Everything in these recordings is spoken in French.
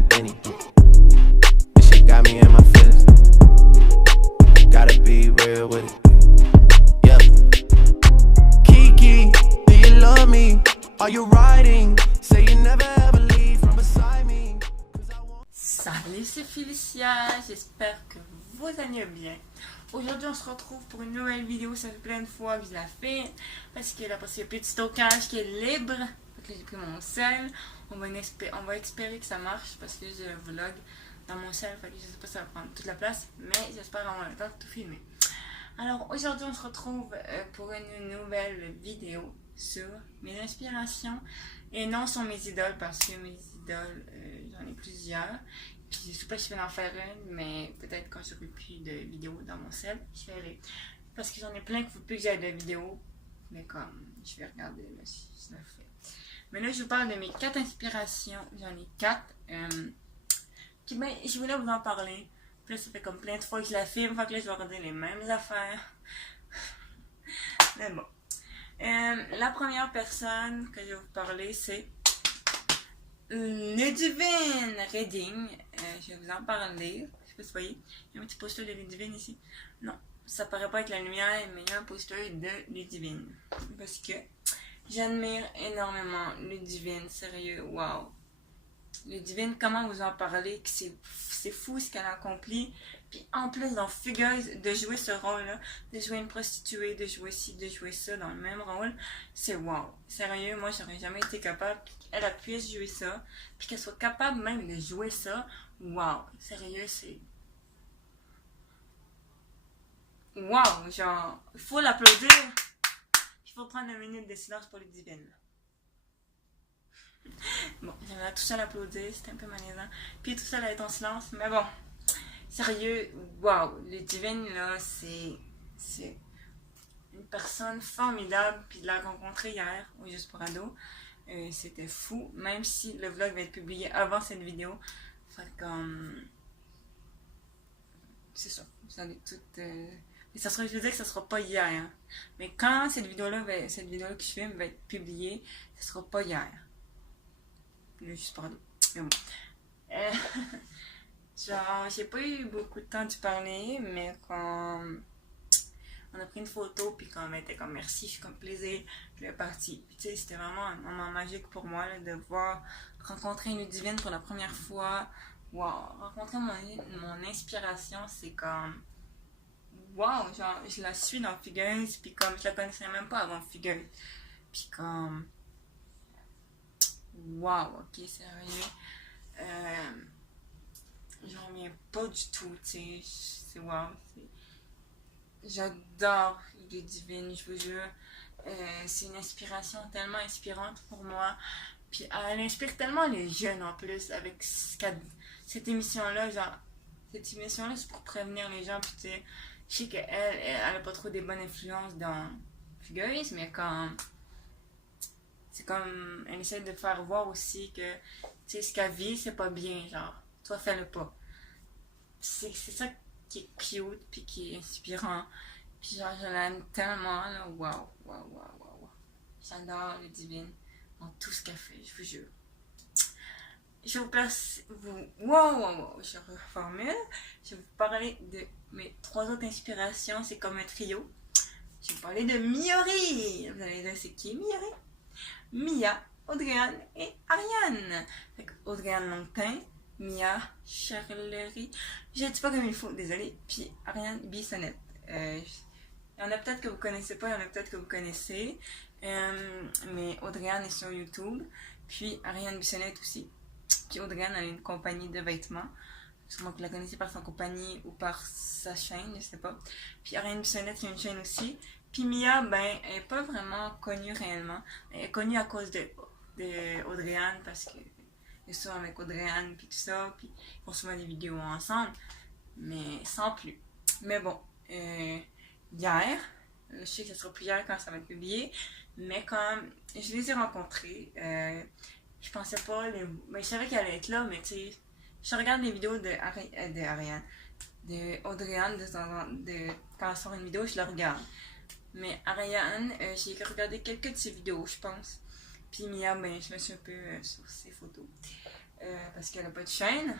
Benny Benny. This shit got me in my feelings. Gotta be real with it. Yeah. Kiki, do you love me? Are you riding? Say you never ever leave from beside me. Salut, c'est Félicia, j'espère que vous allez bien. Aujourd'hui, on se retrouve pour une nouvelle vidéo. Ça fait plein de fois que je la fais parce que là, il y a plus de stockage qui est libre. Donc là, j'ai pris mon sel. On va espérer que ça marche parce que j'ai un vlog dans mon sel. Fait que je sais pas si ça va prendre toute la place, mais j'espère avoir le temps de tout filmer. Alors aujourd'hui, on se retrouve pour une nouvelle vidéo sur mes inspirations et non sur mes idoles parce que mes idoles, j'en ai plusieurs. Puis je sais pas si je vais en faire une, mais peut-être quand j'aurai plus de vidéos dans mon sel, je ferai. Parce que j'en ai plein qu'il ne faut plus que j'aille de vidéos, mais comme je vais regarder là, si je le fais. Mais là, je vous parle de mes 4 inspirations. J'en ai 4. Puis ben, je voulais vous en parler. Puis là, ça fait comme plein de fois que je la filme, fait que là, je vais regarder les mêmes affaires. Mais bon. La première personne que je vais vous parler, c'est Ludivine Reading. Je vais vous en parler. Je sais pas si vous voyez. Il y a un petit poster de Ludivine ici. Non, ça paraît pas avec la lumière, mais il y a un poster de Ludivine. Parce que j'admire énormément Ludivine. Sérieux, wow. Ludivine, comment vous en parler, que c'est fou ce qu'elle a accompli. Puis en plus, dans Fugueuse, de jouer ce rôle-là, de jouer une prostituée, de jouer ci, de jouer ça dans le même rôle, c'est wow. Sérieux, moi, j'aurais jamais été capable qu'elle a pu jouer ça, puis qu'elle soit capable même de jouer ça, wow. Sérieux, c'est... Wow, genre, il faut l'applaudir. Il faut prendre une minute de silence pour Ludivine. Bon, j'aimerais tout seul applaudir, c'était un peu malaisant. Puis tout seul à être en silence, mais bon. Sérieux, waouh, Ludivine, là, c'est une personne formidable. Puis de la rencontrer hier au Juste pour Ado, c'était fou. Même si le vlog va être publié avant cette vidéo. Fait comme... c'est ça, vous en êtes toutes... Mais ça sera, je veux dire que ça sera pas hier. Hein. Mais quand cette vidéo-là que je filme va être publiée, ça sera pas hier. Le Juste pour Ado. Mais bon. Genre, j'ai pas eu beaucoup de temps de parler, mais quand on a pris une photo, puis quand on était comme merci, je suis comme plaisir, je l'ai parti. Puis tu sais, c'était vraiment un moment magique pour moi là, de voir rencontrer une Ludivine pour la première fois. Wow, rencontrer mon inspiration, c'est comme wow, genre, je la suis dans Fugueuse, puis comme je la connaissais même pas avant Fugueuse. Puis comme wow, ok, sérieux. J'en reviens pas du tout, tu sais. C'est wow. J'adore Ludivine, je vous jure. C'est une inspiration tellement inspirante pour moi. Puis elle inspire tellement les jeunes en plus avec cette émission-là. Genre, cette émission-là, c'est pour prévenir les gens. Puis tu sais, je sais qu'elle a pas trop des bonnes influences dans Fugueuse, mais comme. C'est comme. Elle essaie de faire voir aussi que, tu sais, ce qu'elle vit, c'est pas bien, genre. Toi, fais-le pas. C'est ça qui est cute, puis qui est inspirant. Puis genre, je l'aime tellement, là. Waouh, waouh, waouh, waouh. J'adore Ludivine dans tout ce qu'elle fait, je vous jure. Je vous place... Waouh, waouh, waouh. Je reformule. Je vais vous parler de mes 3 autres inspirations. C'est comme un trio. Je vais vous parler de Miori. Vous allez dire, c'est qui Miori? Mia, Audriane et Ariane. Fait que Audriane Longtin, Mia Charlery, je dis pas comme il faut, désolé, puis Ariane Bissonnette. Il y en a peut-être que vous connaissez pas, il y en a peut-être que vous connaissez, mais Audriane est sur YouTube, puis Ariane Bissonnette aussi. Puis Audriane a une compagnie de vêtements, sûrement que vous la connaissez par son compagnie ou par sa chaîne, je sais pas. Puis Ariane Bissonnette, c'est une chaîne aussi. Puis Mia, ben, elle est pas vraiment connue réellement. Elle est connue à cause de Audriane, parce que je suis souvent avec Audriane, puis tout ça, puis ils font souvent des vidéos ensemble, mais sans plus. Mais bon, hier, je sais que ce sera plus hier quand ça va être publié, mais quand je les ai rencontrés, je pensais pas, mais je savais qu'elle allait être là, mais tu sais, je regarde les vidéos d'Ariane, de Audriane, quand elle sort une vidéo, je la regarde. Mais Ariane, j'ai regardé quelques de ses vidéos, je pense. Puis Mia, ben, je me suis un peu sur ses photos. parce qu'elle n'a pas de chaîne.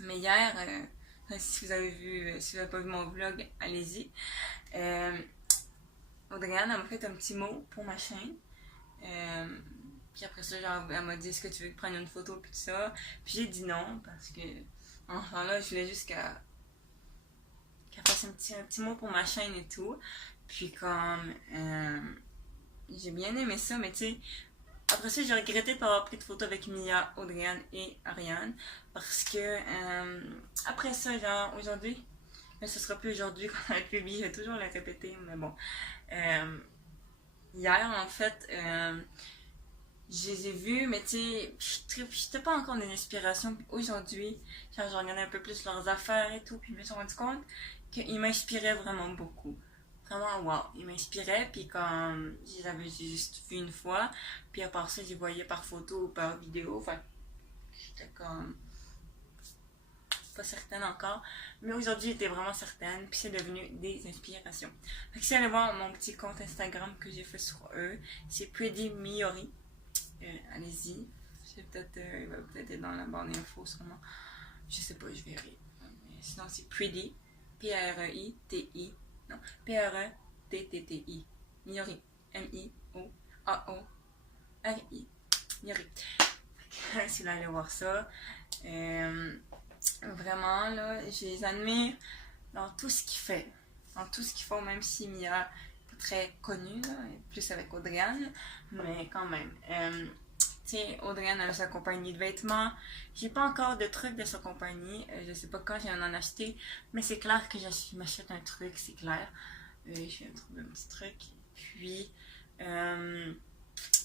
Mais hier, si vous avez vu, si vous n'avez pas vu mon vlog, allez-y. Audrey-Anne, elle m'a fait un petit mot pour ma chaîne. Puis après ça, genre, elle m'a dit est-ce que tu veux prendre une photo puis tout ça. Puis j'ai dit non parce que en ce moment-là, je voulais juste qu'elle fasse un petit mot pour ma chaîne et tout. Puis comme j'ai bien aimé ça, mais tu sais, après ça, j'ai regretté de pas avoir pris de photos avec Mia, Audrey-Anne et Ariane. Parce que après ça, genre aujourd'hui, mais ce sera plus aujourd'hui quand elle va être publiée, je vais toujours le répéter, mais bon. Hier, en fait, je les ai vus, mais tu sais, j'étais pas encore dans l'inspiration. Aujourd'hui, genre, je regardais un peu plus leurs affaires et tout, puis je me suis rendu compte qu'ils m'inspiraient vraiment beaucoup. Vraiment, wow, ils m'inspiraient, puis comme je les avais juste vus une fois, puis à part ça, je les voyais par photo ou par vidéo, enfin, j'étais comme pas certaine encore, mais aujourd'hui j'étais vraiment certaine, puis c'est devenu des inspirations. Fait que si vous allez voir mon petit compte Instagram que j'ai fait sur eux, c'est Pretty Miori. Allez-y, il va peut-être être dans la barre d'infos sûrement, je sais pas, je verrai. Mais sinon c'est Pretty, P-R-E-I-T-I, non, P-R-E-T-T-T-I, Miori, M-I-O-A-O-R-I, Miori. Si vous allez voir ça, vraiment, là, je les admire dans tout ce qu'ils font. Dans tout ce qu'ils font, même si Mia est pas très connue, là, plus avec Audrey-Anne, mais quand même. Tu sais, Audrey-Anne a sa compagnie de vêtements. J'ai pas encore de trucs de sa compagnie. Je sais pas quand je vais en acheter, mais c'est clair que je m'achète un truc, c'est clair. Je vais trouver un petit truc. Puis,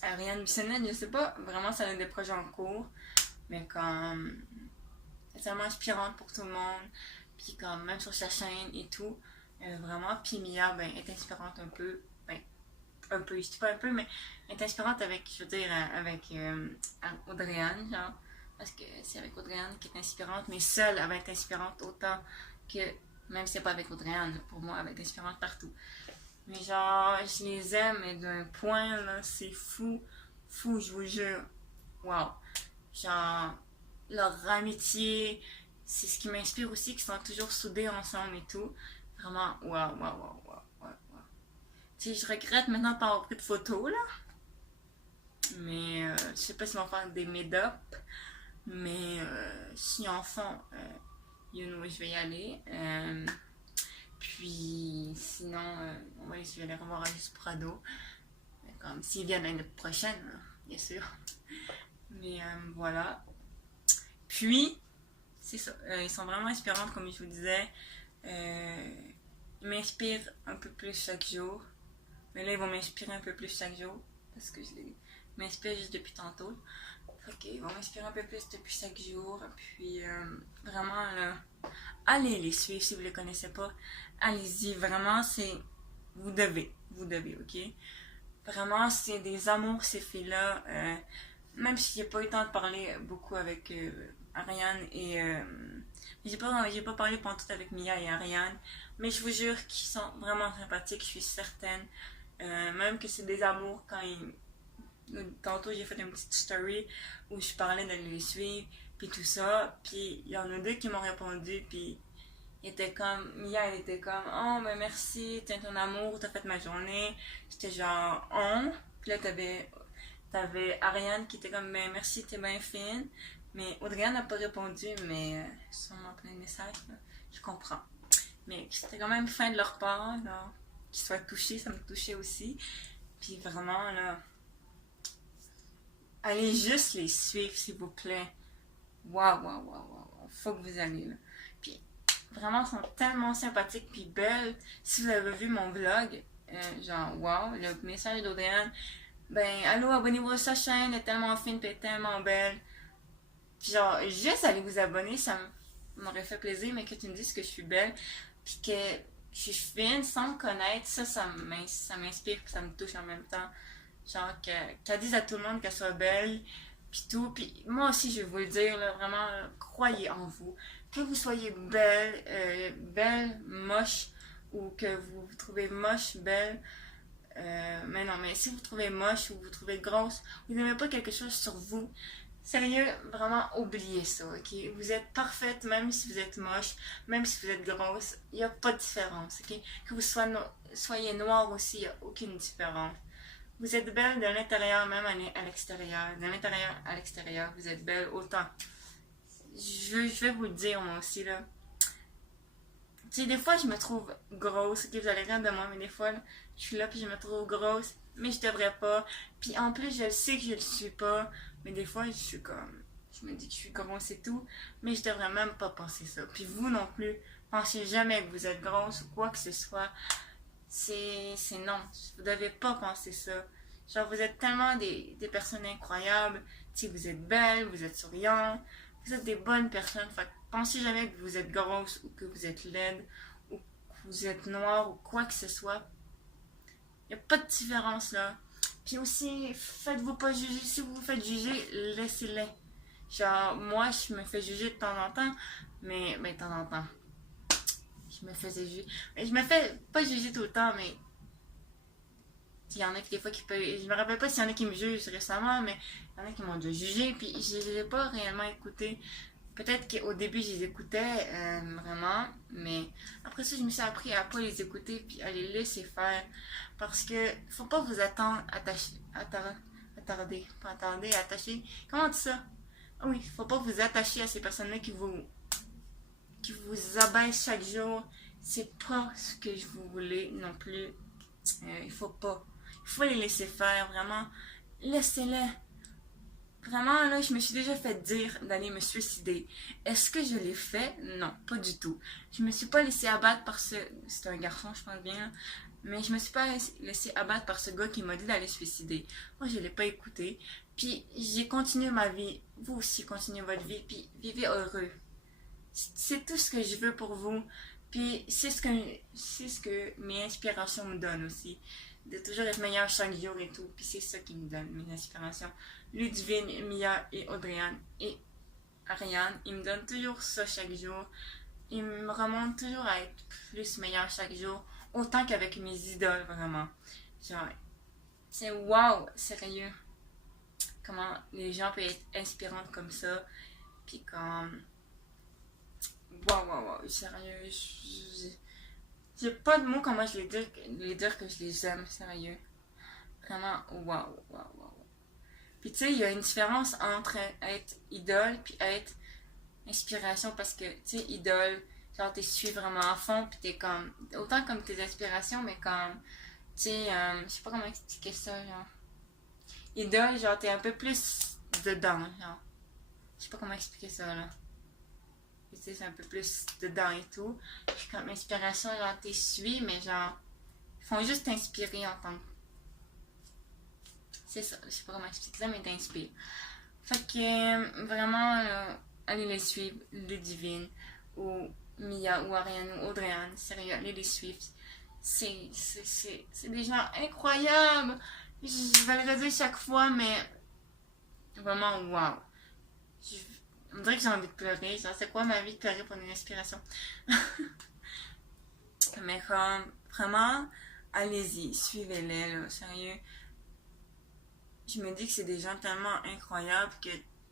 Ariane Bissonnette, je sais pas, vraiment, ça a des projets en cours, mais comme c'est tellement inspirante pour tout le monde, puis comme même sur sa chaîne et tout, vraiment. Puis Mia, ben, est inspirante un peu, ben, un peu, je dis pas un peu, mais est inspirante avec, je veux dire, avec Audrey-Anne, genre, parce que c'est avec Audrey-Anne qui est inspirante, mais seule, elle va être inspirante autant que, même si c'est pas avec Audrey-Anne, pour moi, elle va être inspirante partout. Mais genre, je les aime, mais d'un point, là, c'est fou, fou, je vous jure. Wow. Genre, leur amitié, c'est ce qui m'inspire aussi, qu'ils sont toujours soudés ensemble et tout. Vraiment, waouh, waouh, waouh, waouh, waouh. Tu sais, je regrette maintenant de pas avoir pris de photos, là. Mais je sais pas s'ils vont faire des made-up. Mais si en font, you know, je vais y aller. Puis sinon, ouais, je vais les revoir à Juste Prado. Comme s'ils viennent l'année prochaine, là, bien sûr. Mais voilà. Puis, c'est ça. Ils sont vraiment inspirants, comme je vous disais. Ils m'inspirent un peu plus chaque jour. Mais là, ils vont m'inspirer un peu plus chaque jour. Parce que je les m'inspire juste depuis tantôt. Ok, ils vont m'inspirer un peu plus depuis chaque jour. Puis, vraiment, là, allez les suivre si vous ne les connaissez pas. Allez-y, vraiment, c'est... Vous devez, ok? Vraiment, c'est des amours, ces filles-là. Même si j'ai pas eu le temps de parler beaucoup avec Ariane et... j'ai pas parlé pendant tout avec Mia et Ariane. Mais je vous jure qu'ils sont vraiment sympathiques, je suis certaine. Même que c'est des amours quand ils... Tantôt, j'ai fait une petite story où je parlais d'aller les suivre, puis tout ça. Puis il y en a deux qui m'ont répondu, puis Mia, elle était comme, oh, ben merci, t'es ton amour, t'as fait ma journée. J'étais genre, oh. Puis là, t'avais Ariane qui était comme, ben merci, t'es bien fine. Mais Audrey n'a pas répondu, mais sûrement plein de messages, là. Je comprends. Mais c'était quand même fin de leur part, là. Qu'ils soient touchés, ça me touchait aussi. Puis vraiment, là, allez juste les suivre, s'il vous plaît. Waouh, waouh, waouh, waouh. Faut que vous allez, là. Puis, vraiment, elles sont tellement sympathiques puis belles. Si vous avez vu mon vlog, genre, waouh, le message d'Audrey-Anne, ben, allô, abonnez-vous à sa chaîne, elle est tellement fine puis elle est tellement belle. Puis genre, juste aller vous abonner, ça m'aurait fait plaisir, mais que tu me dises que je suis belle, puis que je suis fine sans me connaître, ça m'inspire puis ça me touche en même temps. Genre, qu'elle dise à tout le monde qu'elle soit belle, puis tout. Puis moi aussi, je vais vous le dire, là, vraiment, croyez en vous. Que vous soyez belle, moche, ou que vous vous trouvez moche, belle, mais non, mais si vous trouvez moche ou vous trouvez grosse, vous n'aimez pas quelque chose sur vous, Sérieux, vraiment oubliez ça, ok? Vous êtes parfaite même si vous êtes moche, même si vous êtes grosse, il n'y a pas de différence, ok? Que vous soyez noir aussi, il n'y a aucune différence. Vous êtes belle de l'intérieur même à l'extérieur. De l'intérieur à l'extérieur, vous êtes belle autant. Je vais vous le dire moi aussi, là. Tu sais, des fois, je me trouve grosse, ok? Vous allez rire de moi, mais des fois, là, je suis là puis je me trouve grosse, mais je devrais pas. Puis en plus, je le sais que je le suis pas, mais des fois, je suis comme. Je me dis que je suis grosse et tout, mais je devrais même pas penser ça. Puis vous non plus, pensez jamais que vous êtes grosse ou quoi que ce soit. C'est non. Vous devez pas penser ça. Genre, vous êtes tellement des personnes incroyables. Tu sais, vous êtes belles, vous êtes souriantes, vous êtes des bonnes personnes. Fait que pensez jamais que vous êtes grosse ou que vous êtes laide ou que vous êtes noire ou quoi que ce soit. Il n'y a pas de différence là. Puis aussi, faites-vous pas juger. Si vous vous faites juger, laissez-les. Genre, moi, je me fais juger de temps en temps, mais de temps en temps. Je me faisais juger. Je me fais pas juger tout le temps, mais il y en a qui des fois qui peuvent. Je me rappelle pas s'il y en a qui me jugent récemment, mais il y en a qui m'ont déjà jugé, puis je les ai pas réellement écoutés. Peut-être qu'au début je les écoutais vraiment, mais après ça je me suis appris à pas les écouter puis à les laisser faire. Parce que faut pas vous attendre, pas attarder, attacher. Comment on dit ça? Ah oui, faut pas vous attacher à ces personnes-là qui vous abaissent chaque jour. C'est pas ce que je vous voulais non plus. Il faut pas. Il faut les laisser faire, vraiment. Laissez-les. Vraiment, là, je me suis déjà fait dire d'aller me suicider. Est-ce que je l'ai fait? Non, pas du tout. Je me suis pas laissé abattre par ce... C'est un garçon, je pense bien, là. Mais je me suis pas laissé abattre par ce gars qui m'a dit d'aller se suicider. Moi, je l'ai pas écouté. Puis, j'ai continué ma vie. Vous aussi, continuez votre vie. Puis, vivez heureux. C'est tout ce que je veux pour vous. Puis, c'est ce que mes inspirations me donnent aussi. De toujours être meilleur chaque jour et tout. Puis c'est ça qui me donne mes inspirations. Ludivine, Mia et Audriane et Ariane, ils me donnent toujours ça chaque jour. Ils me remontent toujours à être plus meilleur chaque jour. Autant qu'avec mes idoles, vraiment. Genre, c'est wow, sérieux. Comment les gens peuvent être inspirantes comme ça. Puis comme... Wow, sérieux. J'ai pas de mots comment je les dire que je les aime, sérieux. Vraiment, wow. Puis tu sais, il y a une différence entre être idole puis être inspiration parce que, tu sais, idole, genre t'es suis vraiment à fond puis t'es comme, autant comme tes aspirations, mais comme, tu sais, je sais pas comment expliquer ça, genre. Idole, genre t'es un peu plus dedans, genre. Je sais pas comment expliquer ça, là. Tu sais, c'est un peu plus dedans et tout. Puis comme inspiration, genre t'es suis, mais genre, ils font juste t'inspirer en tant que... C'est ça, je sais pas comment expliquer ça, mais t'inspire. Fait que vraiment, allez les suivre, Ludivine, ou Mia, ou Ariane, ou Audriane, sérieux, allez les suivre. C'est des gens incroyables. Je vais le redire chaque fois, mais vraiment, wow. On dirait que j'ai envie de pleurer. Genre, c'est quoi ma vie de pleurer pour une inspiration? Mais comme, vraiment, allez-y, suivez-les, là, sérieux. Je me dis que c'est des gens tellement incroyables que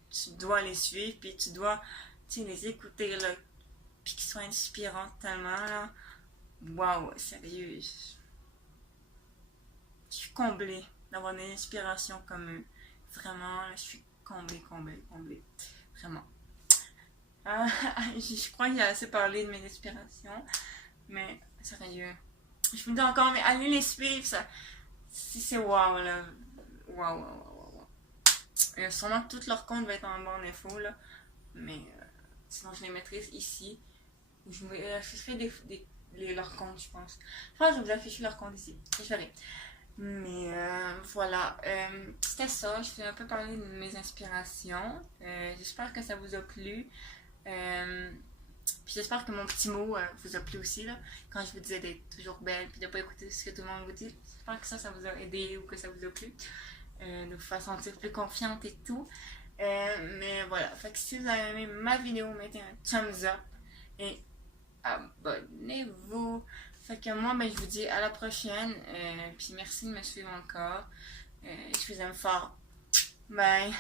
tu dois les suivre, puis tu dois, tu sais, les écouter, là, puis qu'ils soient inspirants tellement, là. Waouh, sérieux. Je suis comblée d'avoir des inspirations comme eux. Vraiment, là, je suis comblée. Vraiment. Je crois que j'ai assez parlé de mes inspirations, mais sérieux. Je vous dis encore, mais allez les suivre, ça. C'est wow, là. Wow. Sûrement que tout leur compte va être en barre d'infos, là. Mais sinon, je les mettrai ici. Ou je vous afficherai leurs comptes, je pense. Enfin, je vais vous afficher leurs comptes ici. Je verrai. Mais voilà. C'était ça. Je vais un peu parler de mes inspirations. J'espère que ça vous a plu. Puis j'espère que mon petit mot vous a plu aussi, là. Quand je vous disais d'être toujours belle puis de pas écouter ce que tout le monde vous dit. J'espère que ça vous a aidé ou que ça vous a plu. De vous faire sentir plus confiante et tout. Mais voilà. Fait que si vous avez aimé ma vidéo, mettez un thumbs up et abonnez-vous. Fait que moi, ben, je vous dis à la prochaine. Puis merci de me suivre encore. Je vous aime fort. Bye.